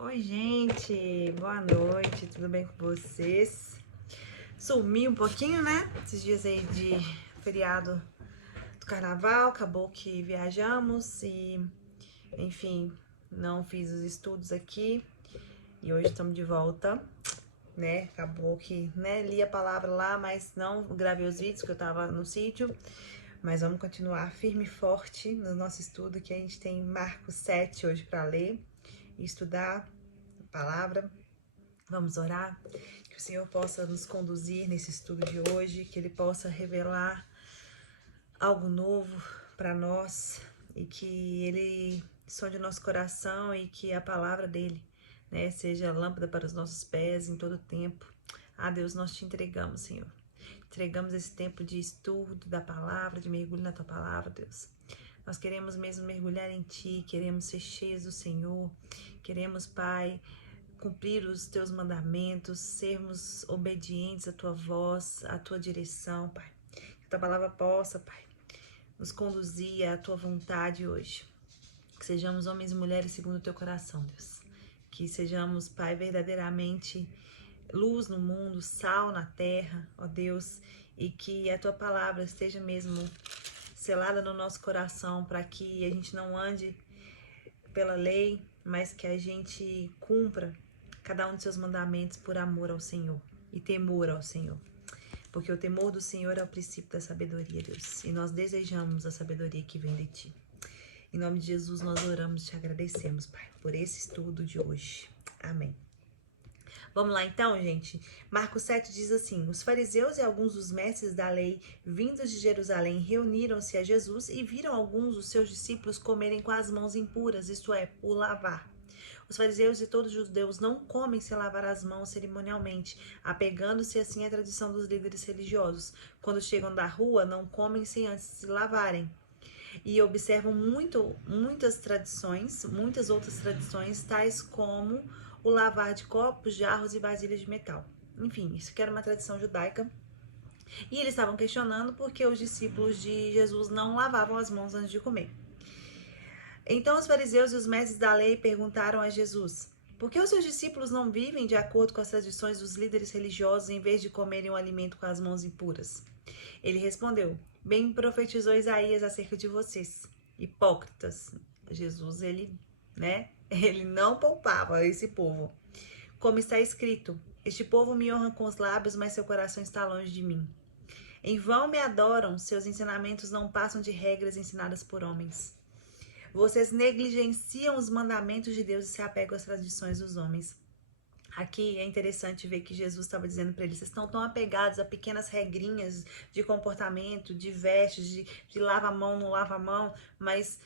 Oi, gente, boa noite, tudo bem com vocês? Sumi um pouquinho, né? Esses dias aí de feriado do carnaval, acabou que viajamos e, enfim, não fiz os estudos aqui e hoje estamos de volta, né? Acabou que, né, li a palavra lá, mas não gravei os vídeos que eu tava no sítio. Mas vamos continuar firme e forte no nosso estudo, que a gente tem Marcos 7 hoje para ler e estudar a palavra. Vamos orar, que o Senhor possa nos conduzir nesse estudo de hoje, que Ele possa revelar algo novo para nós e que Ele sonde o nosso coração e que a palavra dEle, né, seja lâmpada para os nossos pés em todo o tempo. Ah, Deus, nós te entregamos, Senhor. Entregamos esse tempo de estudo da palavra, de mergulho na Tua palavra, Deus. Nós queremos mesmo mergulhar em Ti, queremos ser cheios do Senhor, queremos, Pai, cumprir os teus mandamentos, sermos obedientes à tua voz, à tua direção, Pai. Que a tua palavra possa, Pai, nos conduzir à tua vontade hoje. Que sejamos homens e mulheres segundo o teu coração, Deus. Que sejamos, Pai, verdadeiramente luz no mundo, sal na terra, ó Deus, e que a tua palavra esteja mesmo selada no nosso coração para que a gente não ande pela lei, mas que a gente cumpra cada um de seus mandamentos por amor ao Senhor e temor ao Senhor. Porque o temor do Senhor é o princípio da sabedoria, Deus. E nós desejamos a sabedoria que vem de Ti. Em nome de Jesus, nós oramos e te agradecemos, Pai, por esse estudo de hoje. Amém. Vamos lá então, gente. Marcos 7 diz assim: os fariseus e alguns dos mestres da lei, vindos de Jerusalém, reuniram-se a Jesus e viram alguns dos seus discípulos comerem com as mãos impuras, isto é, o lavar. Os fariseus e todos os judeus não comem sem lavar as mãos cerimonialmente, apegando-se assim à tradição dos líderes religiosos. Quando chegam da rua, não comem sem antes se lavarem. E observam muitas outras tradições, tais como o lavar de copos, jarros e vasilhas de metal. Enfim, isso que era uma tradição judaica. E eles estavam questionando porque os discípulos de Jesus não lavavam as mãos antes de comer. Então os fariseus e os mestres da lei perguntaram a Jesus: por que os seus discípulos não vivem de acordo com as tradições dos líderes religiosos em vez de comerem o alimento com as mãos impuras? Ele respondeu: bem profetizou Isaías acerca de vocês, hipócritas. Jesus, ele não poupava esse povo. Como está escrito: este povo me honra com os lábios, mas seu coração está longe de mim. Em vão me adoram, seus ensinamentos não passam de regras ensinadas por homens. Vocês negligenciam os mandamentos de Deus e se apegam às tradições dos homens. Aqui é interessante ver que Jesus estava dizendo para eles: vocês estão tão apegados a pequenas regrinhas de comportamento, de vestes, de lava a mão, não lava a mão, mas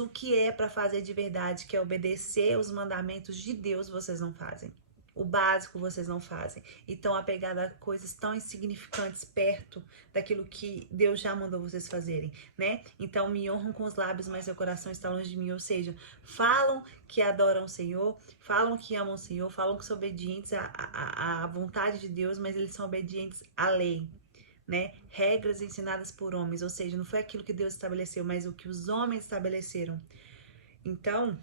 o que é para fazer de verdade, que é obedecer os mandamentos de Deus, vocês não fazem. O básico vocês não fazem. E estão apegados a coisas tão insignificantes perto daquilo que Deus já mandou vocês fazerem, né? Então me honram com os lábios, mas seu coração está longe de mim. Ou seja, falam que adoram o Senhor, falam que amam o Senhor, falam que são obedientes à vontade de Deus, mas eles são obedientes à lei, né? Regras ensinadas por homens, ou seja, não foi aquilo que Deus estabeleceu, mas o que os homens estabeleceram. Então,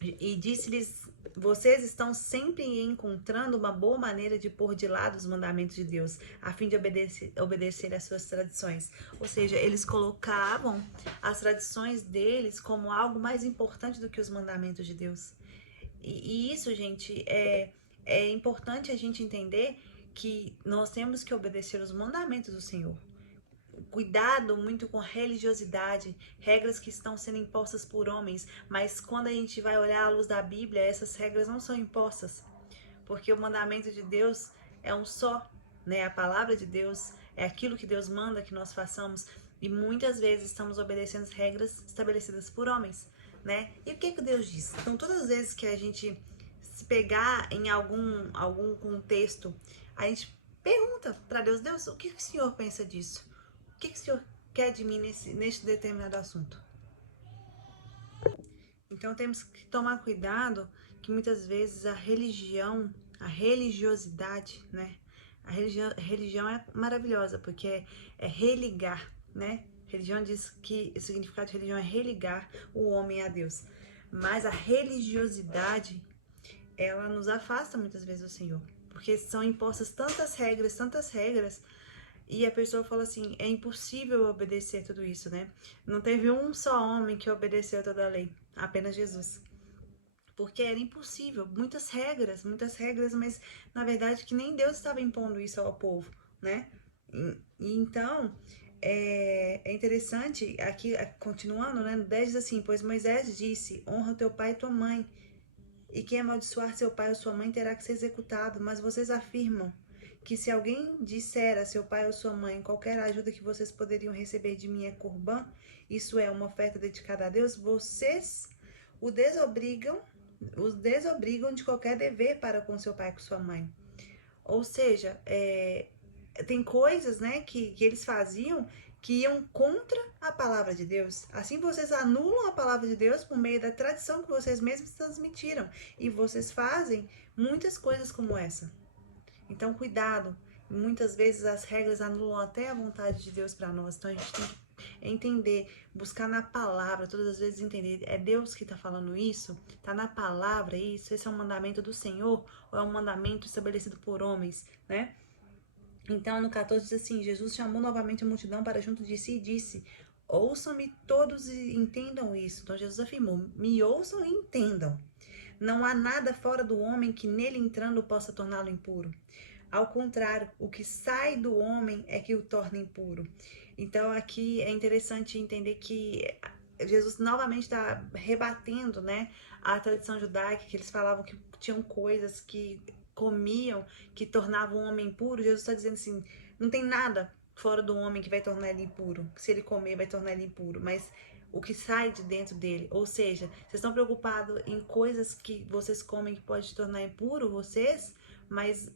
e disse-lhes: vocês estão sempre encontrando uma boa maneira de pôr de lado os mandamentos de Deus, a fim de obedecer às suas tradições. Ou seja, eles colocavam as tradições deles como algo mais importante do que os mandamentos de Deus. E isso, gente, é importante a gente entender que nós temos que obedecer os mandamentos do Senhor. Cuidado muito com religiosidade, regras que estão sendo impostas por homens, mas quando a gente vai olhar à luz da Bíblia, essas regras não são impostas, porque o mandamento de Deus é um só, né? A palavra de Deus é aquilo que Deus manda que nós façamos, e muitas vezes estamos obedecendo as regras estabelecidas por homens, né? E o que Deus diz? Então, todas as vezes que a gente se pegar em algum contexto, a gente pergunta para Deus: Deus, o que o Senhor pensa disso? O que o Senhor quer de mim neste determinado assunto? Então temos que tomar cuidado que muitas vezes a religiosidade, né? A religião é maravilhosa porque é religar, né? Religião diz que o significado de religião é religar o homem a Deus. Mas a religiosidade, ela nos afasta muitas vezes do Senhor. Porque são impostas tantas regras, e a pessoa fala assim, é impossível obedecer tudo isso, né? Não teve um só homem que obedeceu toda a lei, apenas Jesus. Porque era impossível, muitas regras, mas na verdade que nem Deus estava impondo isso ao povo, né? E então, é interessante, aqui, continuando, né? No 10 diz assim, pois Moisés disse, honra teu pai e tua mãe, e quem amaldiçoar seu pai ou sua mãe terá que ser executado, mas vocês afirmam que se alguém disser a seu pai ou sua mãe qualquer ajuda que vocês poderiam receber de mim é corbã, isso é uma oferta dedicada a Deus, vocês o desobrigam, os desobrigam de qualquer dever para com seu pai e com sua mãe. Ou seja, tem coisas, né, que eles faziam que iam contra a palavra de Deus. Assim vocês anulam a palavra de Deus por meio da tradição que vocês mesmos transmitiram. E vocês fazem muitas coisas como essa. Então, cuidado. Muitas vezes as regras anulam até a vontade de Deus para nós. Então, a gente tem que entender, buscar na palavra, todas as vezes entender, é Deus que está falando isso? Está na palavra isso? Esse é um mandamento do Senhor? Ou é um mandamento estabelecido por homens, né? Então, no 14 diz assim, Jesus chamou novamente a multidão para junto de si e disse, ouçam-me todos e entendam isso. Então, Jesus afirmou, me ouçam e entendam. Não há nada fora do homem que nele entrando possa torná-lo impuro. Ao contrário, o que sai do homem é que o torna impuro. Então, aqui é interessante entender que Jesus novamente está rebatendo, né, a tradição judaica, que eles falavam que tinham coisas que comiam, que tornavam o homem impuro. Jesus está dizendo assim, não tem nada fora do homem que vai tornar ele impuro. Se ele comer, vai tornar ele impuro. Mas o que sai de dentro dele. Ou seja, vocês estão preocupados em coisas que vocês comem que pode tornar impuro vocês, mas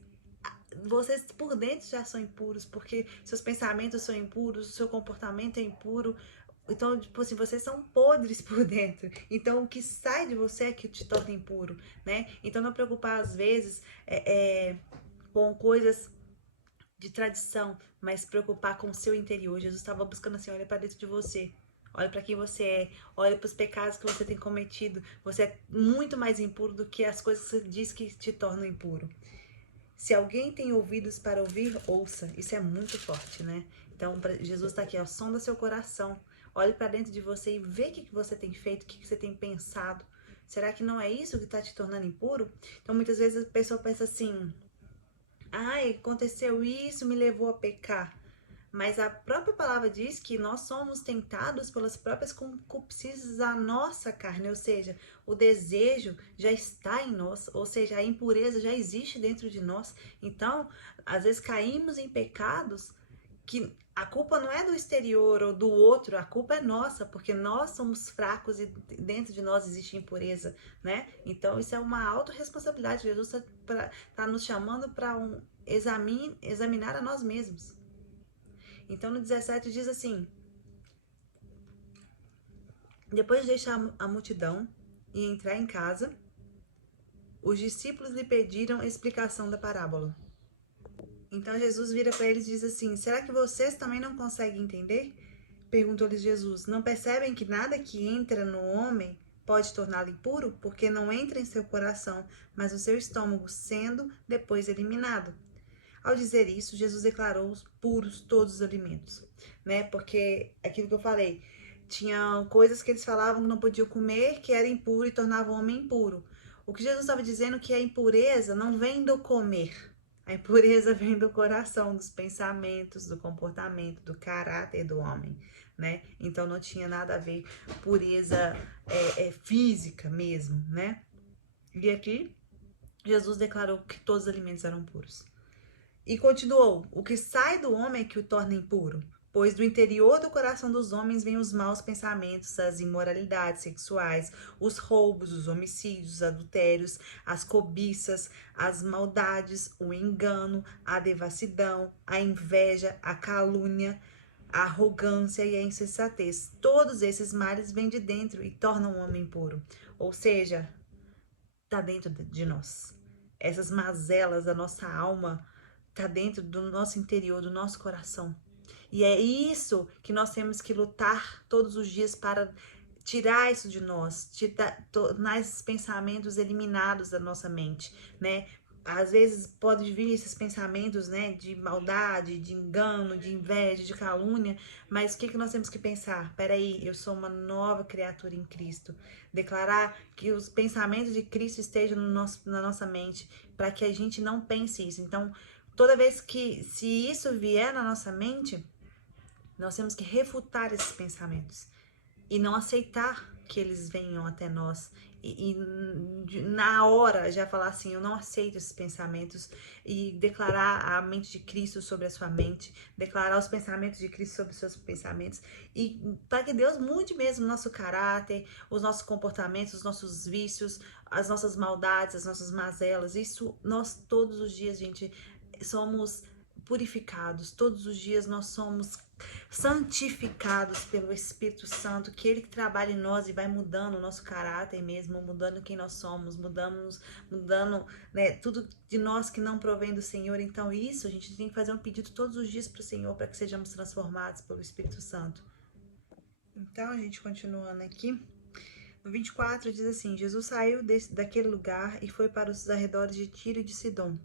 vocês por dentro já são impuros, porque seus pensamentos são impuros, o seu comportamento é impuro. Então, tipo assim, vocês são podres por dentro. Então, o que sai de você é que te torna impuro, né? Então, não preocupar às vezes com coisas de tradição, mas preocupar com o seu interior. Jesus estava buscando assim, olha para dentro de você. Olha para quem você é, olha para os pecados que você tem cometido. Você é muito mais impuro do que as coisas que você diz que te tornam impuro. Se alguém tem ouvidos para ouvir, ouça. Isso é muito forte, né? Então, Jesus está aqui, ó, sonda seu coração. Olhe para dentro de você e vê o que você tem feito, o que você tem pensado. Será que não é isso que está te tornando impuro? Então, muitas vezes a pessoa pensa assim, ai, aconteceu isso, me levou a pecar. Mas a própria palavra diz que nós somos tentados pelas próprias concupiscências da nossa carne, ou seja, o desejo já está em nós, ou seja, a impureza já existe dentro de nós. Então, às vezes caímos em pecados que a culpa não é do exterior ou do outro, a culpa é nossa, porque nós somos fracos e dentro de nós existe impureza, né? Então, isso é uma autorresponsabilidade. Jesus está nos chamando para examinar a nós mesmos. Então, no 17 diz assim, depois de deixar a multidão e entrar em casa, os discípulos lhe pediram a explicação da parábola. Então, Jesus vira para eles e diz assim, será que vocês também não conseguem entender? Perguntou-lhes Jesus, não percebem que nada que entra no homem pode torná-lo impuro? Porque não entra em seu coração, mas no seu estômago, sendo depois eliminado. Ao dizer isso, Jesus declarou puros todos os alimentos, né? Porque aquilo que eu falei, tinha coisas que eles falavam que não podiam comer, que era impuro e tornava o homem impuro. O que Jesus estava dizendo é que a impureza não vem do comer. A impureza vem do coração, dos pensamentos, do comportamento, do caráter do homem, né? Então não tinha nada a ver pureza física mesmo, né? E aqui Jesus declarou que todos os alimentos eram puros. E continuou, o que sai do homem é que o torna impuro, pois do interior do coração dos homens vêm os maus pensamentos, as imoralidades sexuais, os roubos, os homicídios, os adultérios, as cobiças, as maldades, o engano, a devassidão, a inveja, a calúnia, a arrogância e a insensatez. Todos esses males vêm de dentro e tornam o homem impuro. Ou seja, está dentro de nós. Essas mazelas da nossa alma tá dentro do nosso interior, do nosso coração. E é isso que nós temos que lutar todos os dias para tirar isso de nós, tornar esses pensamentos eliminados da nossa mente, né? Às vezes pode vir esses pensamentos, né, de maldade, de engano, de inveja, de calúnia, mas o que nós temos que pensar? Peraí, eu sou uma nova criatura em Cristo. Declarar que os pensamentos de Cristo estejam na nossa mente, para que a gente não pense isso. Então, toda vez que, se isso vier na nossa mente, nós temos que refutar esses pensamentos e não aceitar que eles venham até nós na hora já falar assim, eu não aceito esses pensamentos, e declarar a mente de Cristo sobre a sua mente, declarar os pensamentos de Cristo sobre os seus pensamentos, e para que Deus mude mesmo o nosso caráter, os nossos comportamentos, os nossos vícios, as nossas maldades, as nossas mazelas. Isso nós todos os dias, gente, somos purificados, todos os dias nós somos santificados pelo Espírito Santo, que Ele trabalha em nós e vai mudando o nosso caráter mesmo, mudando quem nós somos, mudando, né, tudo de nós que não provém do Senhor. Então isso, a gente tem que fazer um pedido todos os dias para o Senhor, para que sejamos transformados pelo Espírito Santo. Então, a gente continuando aqui, no 24 diz assim, Jesus saiu daquele lugar e foi para os arredores de Tiro e de Sidom.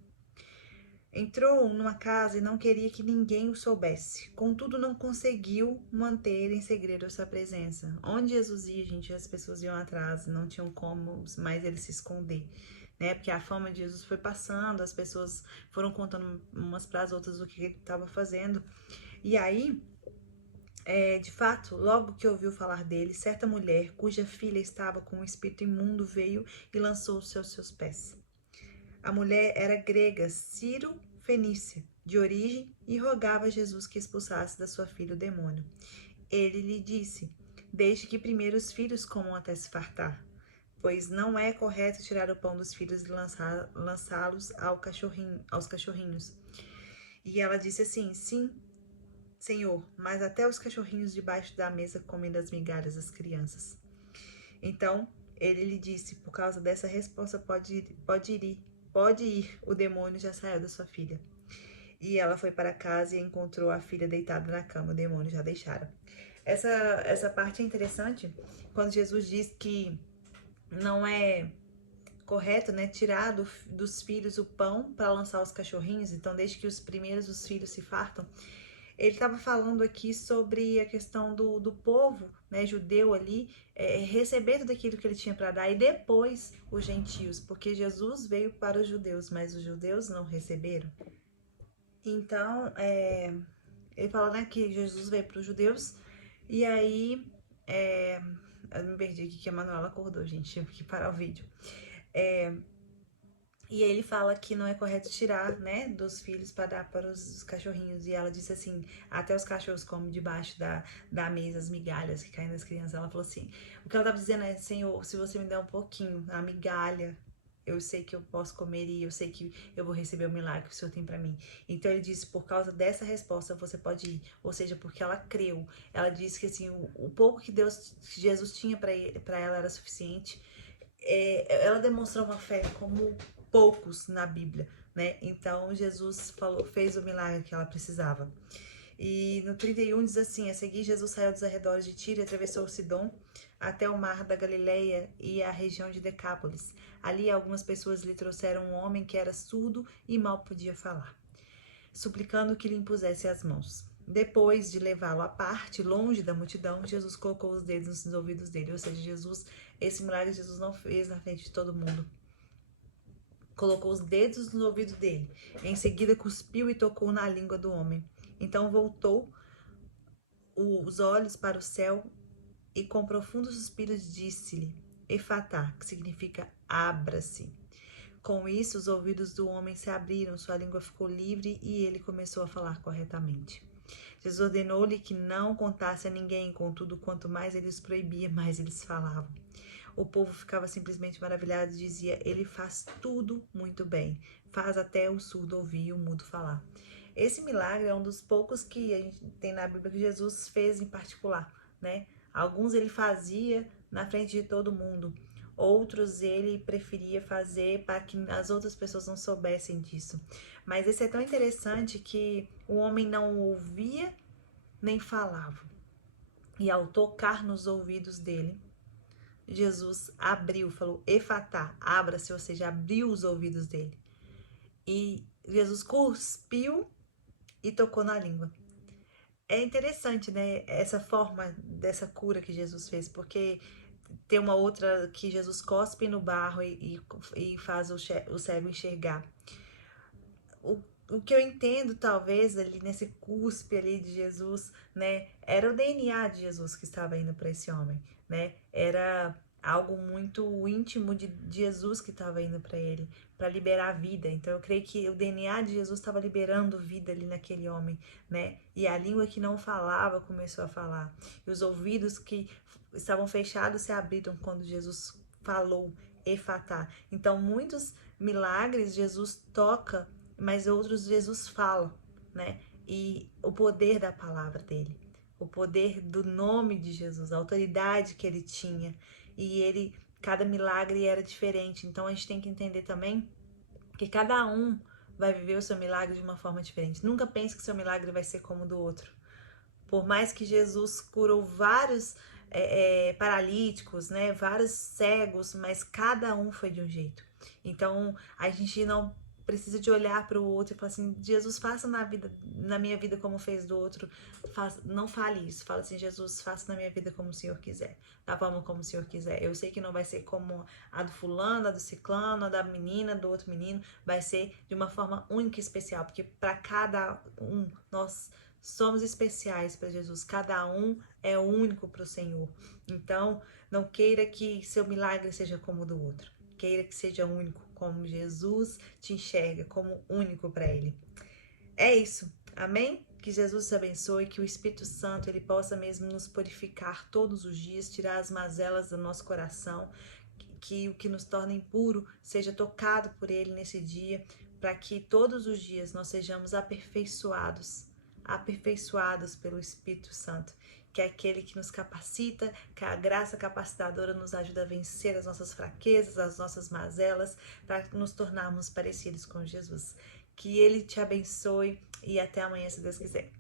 Entrou numa casa e não queria que ninguém o soubesse. Contudo, não conseguiu manter em segredo a sua presença. Onde Jesus ia, gente, as pessoas iam atrás, não tinham como mais ele se esconder, né? Porque a fama de Jesus foi passando, as pessoas foram contando umas para as outras o que ele estava fazendo. E aí, de fato, logo que ouviu falar dele, certa mulher, cuja filha estava com um espírito imundo, veio e lançou-se aos seus pés. A mulher era grega, Ciro-fenícia, de origem, e rogava a Jesus que expulsasse da sua filha o demônio. Ele lhe disse, deixe que primeiro os filhos comam até se fartar, pois não é correto tirar o pão dos filhos e lançá-los aos cachorrinhos. E ela disse assim, sim, Senhor, mas até os cachorrinhos debaixo da mesa comem das migalhas das crianças. Então, ele lhe disse, por causa dessa resposta pode ir, o demônio já saiu da sua filha. E ela foi para casa e encontrou a filha deitada na cama, o demônio já deixara. Essa parte é interessante, quando Jesus diz que não é correto, né, tirar dos filhos o pão para lançar os cachorrinhos, então desde que os filhos se fartam. Ele estava falando aqui sobre a questão do povo, né, judeu ali, receber tudo aquilo que ele tinha para dar, e depois os gentios, porque Jesus veio para os judeus, mas os judeus não receberam. Então, ele fala, né, que Jesus veio para os judeus, e aí, eu me perdi aqui que a Manuela acordou, gente, tive que parar o vídeo. E ele fala que não é correto tirar, né, dos filhos para dar para os cachorrinhos. E ela disse assim, até os cachorros comem debaixo da mesa as migalhas que caem das crianças. Ela falou assim, o que ela estava dizendo é, Senhor, se você me der um pouquinho, a migalha, eu sei que eu posso comer e eu sei que eu vou receber o milagre que o Senhor tem para mim. Então ele disse, por causa dessa resposta você pode ir. Ou seja, porque ela creu. Ela disse que assim, o pouco que Jesus tinha para ela era suficiente. Ela demonstrou uma fé como poucos na Bíblia, né? Então Jesus fez o milagre que ela precisava. E no 31 diz assim, a seguir Jesus saiu dos arredores de Tiro e atravessou o Sidom até o mar da Galileia e a região de Decápolis. Ali algumas pessoas lhe trouxeram um homem que era surdo e mal podia falar, suplicando que lhe impusesse as mãos. Depois de levá-lo à parte, longe da multidão, Jesus colocou os dedos nos ouvidos dele. Ou seja, esse milagre Jesus não fez na frente de todo mundo. Colocou os dedos no ouvido dele. Em seguida, cuspiu e tocou na língua do homem. Então voltou os olhos para o céu e com profundos suspiros disse-lhe, Efatá, que significa abra-se. Com isso, os ouvidos do homem se abriram, sua língua ficou livre e ele começou a falar corretamente. Jesus ordenou-lhe que não contasse a ninguém, contudo, quanto mais ele os proibia, mais eles falavam. O povo ficava simplesmente maravilhado e dizia, ele faz tudo muito bem, faz até o surdo ouvir e o mudo falar. Esse milagre é um dos poucos que a gente tem na Bíblia que Jesus fez em particular, né? Alguns ele fazia na frente de todo mundo, outros ele preferia fazer para que as outras pessoas não soubessem disso. Mas esse é tão interessante que o homem não ouvia nem falava. E ao tocar nos ouvidos dele, Jesus abriu, falou efatá, abra-se, ou seja, abriu os ouvidos dele. E Jesus cuspiu e tocou na língua. É interessante, né, essa forma dessa cura que Jesus fez, porque tem uma outra que Jesus cospe no barro e faz o cego enxergar. O que eu entendo, talvez, ali nesse cuspe ali de Jesus, né, era o DNA de Jesus que estava indo para esse homem, né? Era algo muito íntimo de Jesus que estava indo para ele, para liberar vida. Então eu creio que o DNA de Jesus estava liberando vida ali naquele homem, né? E a língua que não falava começou a falar. E os ouvidos que estavam fechados se abriram quando Jesus falou efatá. Então muitos milagres Jesus toca, mas outros Jesus fala, né? E o poder da palavra dele, o poder do nome de Jesus, a autoridade que ele tinha, e ele, cada milagre era diferente. Então a gente tem que entender também que cada um vai viver o seu milagre de uma forma diferente. Nunca pense que seu milagre vai ser como o do outro. Por mais que Jesus curou vários paralíticos, né, vários cegos, mas cada um foi de um jeito. Então a gente não precisa de olhar para o outro e falar assim: Jesus, faça na minha vida como fez do outro. Não fale isso. Fala assim: Jesus, faça na minha vida como o Senhor quiser, da forma como o Senhor quiser. Eu sei que não vai ser como a do fulano, a do ciclano, a da menina, do outro menino. Vai ser de uma forma única e especial, porque para cada um nós somos especiais para Jesus, cada um é único para o Senhor. Então, não queira que seu milagre seja como o do outro. Queira que seja único, como Jesus te enxerga, como único para Ele. É isso. Amém? Que Jesus te abençoe, que o Espírito Santo ele possa mesmo nos purificar todos os dias, tirar as mazelas do nosso coração, que o que nos torna impuro seja tocado por Ele nesse dia, para que todos os dias nós sejamos aperfeiçoados pelo Espírito Santo, que é aquele que nos capacita, que a graça capacitadora nos ajuda a vencer as nossas fraquezas, as nossas mazelas, para nos tornarmos parecidos com Jesus. Que Ele te abençoe e até amanhã, se Deus quiser.